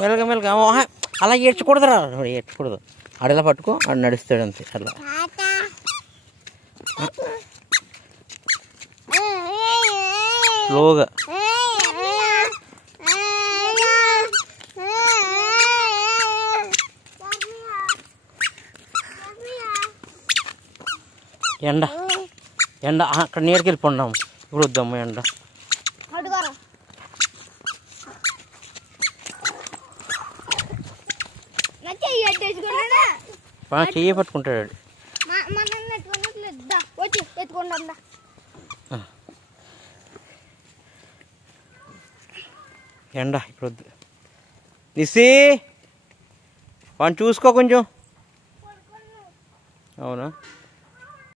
మెల్లగా మెల్లగా అలా ఏడ్చకూడదురా, ఏడ్చకూడదు. ఆడలా పట్టుకో, ఆడు నడుస్తాడు అంతే. అలా స్లోగా. ఎండ ఎండ అక్కడ నీడకి వెళ్ళిపోన్నాము. ఇప్పుడు వద్దాము ఎండ. చెయ్యి పట్టుకుంటాడు. ఎండ ఇప్పుడు వద్దు. నిస్సి వాడిని చూసుకో కొంచెం. అవునా?